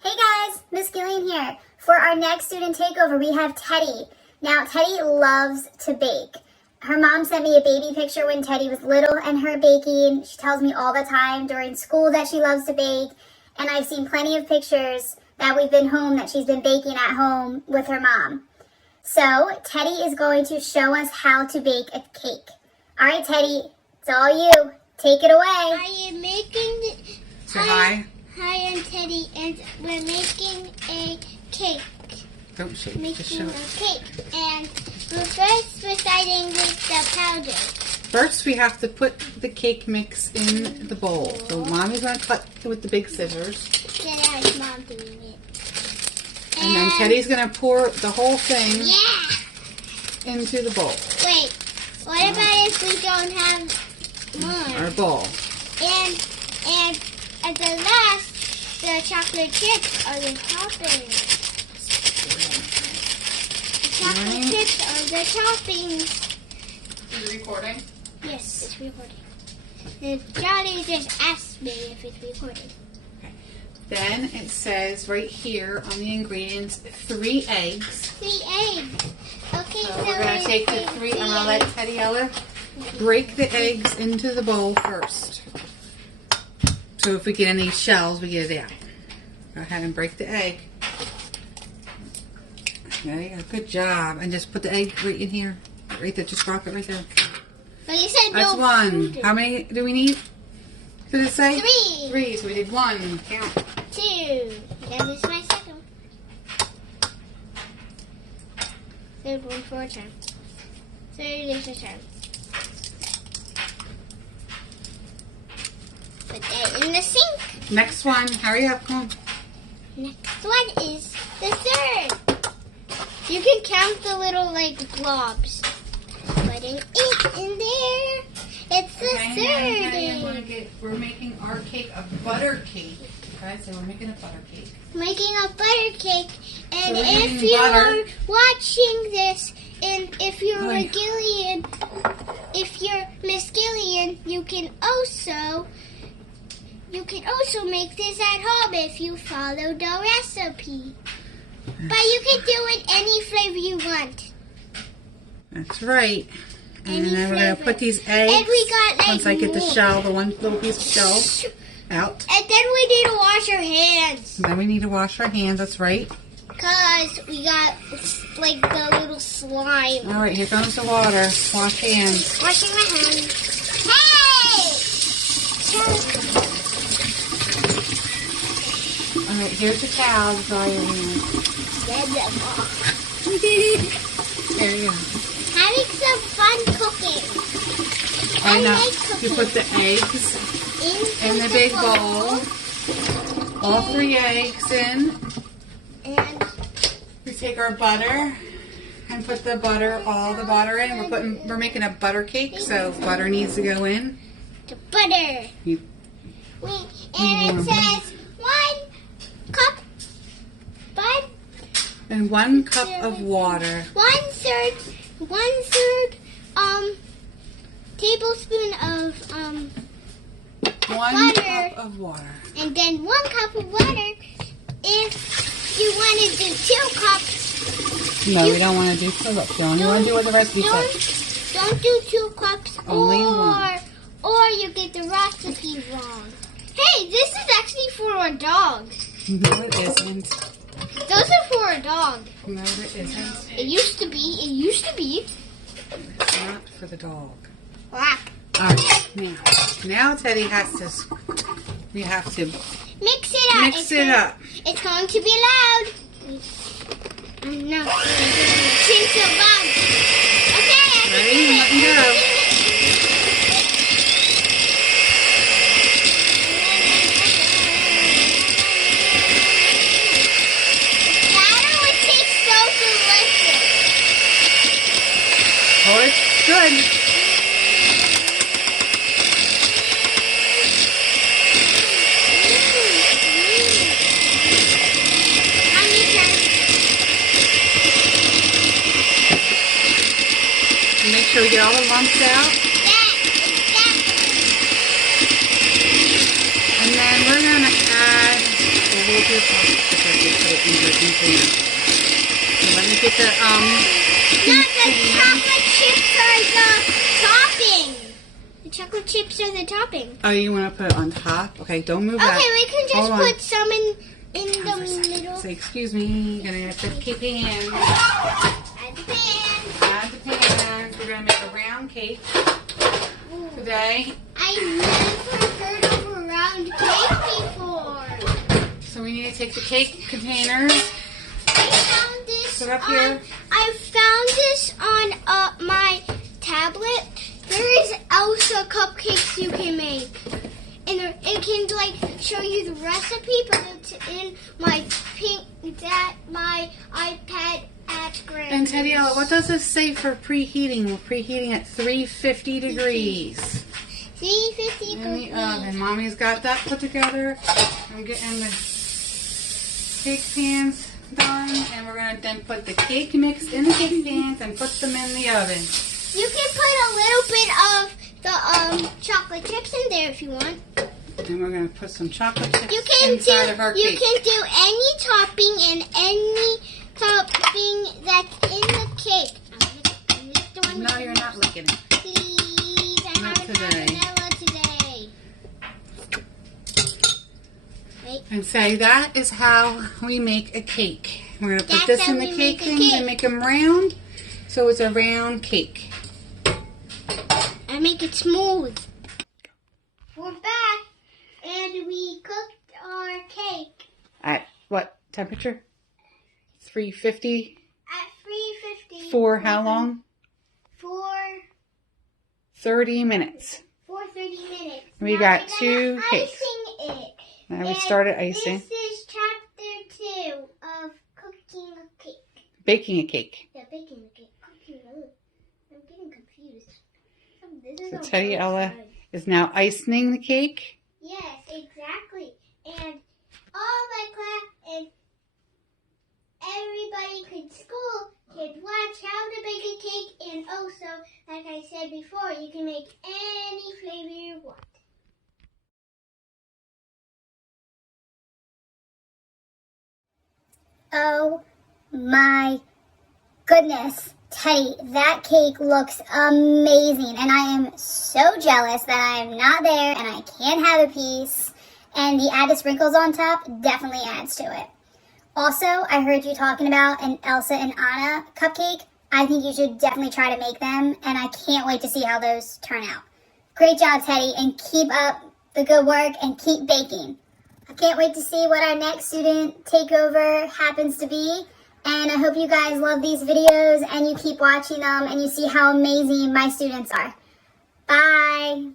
Hey guys, Miss Gillian here. For our next student takeover, we have Teddy. Now, Teddy loves to bake. Her mom sent me a baby picture when Teddy was little and her baking. She tells me all the time during school that she loves to bake. And I've seen plenty of pictures that we've been home that she's been baking at home with her mom. So, Teddy is going to show us how to bake a cake. All right, Teddy, it's all you. Take it away. I am making... Say hi. Hi, I'm Teddy, and we're making a cake. Don't shake. Just Making show. a cake, and we're starting with the powder. First, we have to put the cake mix in the bowl. So, Mommy's going to cut with the big scissors. Then I have Mom doing it. And then Teddy's going to pour the whole thing into the bowl. Wait, what about if we don't have more? Our bowl. And at the last, the chocolate chips are the toppings. The chocolate chips are the toppings. Is it recording? Yes, it's recording. The Jolly just asked me if it's recording. Then it says right here on the ingredients, 3 eggs. 3 eggs. Okay, So we're going to take the 3, I'm going to let Teddy Ella break the eggs into the bowl first. So if we get any shells, we get it out. Go ahead and break the egg. There you go. Good job. And just put the egg right in here. Right there. Just drop it right there. But you said That's no 1. food. How many do we need? Did it say? 3. 3. So we did 1. Count. 2. That is my second. Third one, 4 times. Third is a time. Put that in the sink. Next one. Hurry up. Come on. Next one is the third. You can count the little blobs. Putting it in there. It's the third egg. We're making our cake a butter cake. Okay, so we're making a butter cake. Making a butter cake, and So we're if using you're butter. watching this, and if you're Right. a Gillian, if you're Miss Gillian, you can also make this at home if you follow the recipe. But you can do it any flavor you want. That's right. And Any then we're going to flavor. put these eggs, And we got once I get the more. shell, the one little piece of shell out. And then we need to wash our hands. Then we need to wash our hands, that's right. Because we got the little slime. All right, here comes the water. Wash hands. Washing my hands. Hey! All right, here's the towel. Dry your hands. There you go. Having some fun cooking. I now like cooking. you put the eggs in the big bowl. All 3 eggs in. And We take our butter and put all the butter in. We're making a butter cake, so butter needs to go in. the butter. You- And it says 1 cup, And 1 cup of water. 1/3 tablespoon of 1 butter. cup of water. and then 1 cup of water. If you want to do 2 cups, No, we don't want to do 2 cups. We only want to do what the recipe says. don't do 2 cups, Only 1. or you get the recipe wrong. Hey, this is actually for a dog. No, it isn't. Those are for a dog. No, it isn't. It used to be. It's not for the dog. Black. All right, now Teddy has to. We have to Mix it up. mix it up. It's going to be loud. I'm not going to do it. Tinsel bug. Okay, I can Ready? do it. Let me go. That would taste so delicious. Oh, it's good. Make sure we get all the lumps out. And then we're going to add a little bit it. Oh, it's like you put it in your container. So let me get the No, the chocolate chips are the topping. The chocolate chips are the topping. Oh, you want to put it on top? Okay, don't move that. Okay, we can just Hold on. put some in the middle. Say, excuse me, gonna get the cake pan. Add the pan. Add the pan. We're gonna make a round cake today. I never heard of a round cake before. So we need to take the cake containers. I found this Put up on. here. I found this on my tablet. There is Elsa cupcakes you can make, and it can like show you the recipe, but it's in my my iPad at Grand. And Teddy, what does this say for preheating? We're preheating at 350 degrees. 350 In the oven. Mommy's got that put together. I'm getting the cake pans done, and we're gonna then put the cake mix in the cake pans and put them in the oven. You can put a little bit of the chocolate chips in there if you want. And we're gonna put some chocolate chips You can inside of our do cake. can do any topping and any topping that's in the cake. I'm just doing No, you're not licking it. Please, I Not haven't had today. vanilla today. Wait. And say that is how we make a cake. We're gonna put That's this how in the we cake make a things cake. and make them round, so it's a round cake. I make it smooth. We're back, and we cooked our cake At what temperature? 350. at 350. For how long? For 30 minutes. 30 minutes. We Now got we're two gonna cakes. icing it. Now we And started icing. This is chapter 2 of cooking a cake. Baking a cake. Yeah, baking a cake. Cooking. I'm getting confused. This is So on Teddy both Ella sides. is now icing the cake. Yes, exactly. And all my class and everybody in school can watch how to bake a cake. And also, like I said before, you can make any flavor you want. Oh my goodness, Teddy, that cake looks amazing, and I am so jealous that I am not there and I can't have a piece, and the added sprinkles on top definitely adds to it. Also, I heard you talking about an Elsa and Anna cupcake. I think you should definitely try to make them, and I can't wait to see how those turn out. Great job, Teddy, and keep up the good work and keep baking. I can't wait to see what our next student takeover happens to be. And I hope you guys love these videos and you keep watching them and you see how amazing my students are. Bye.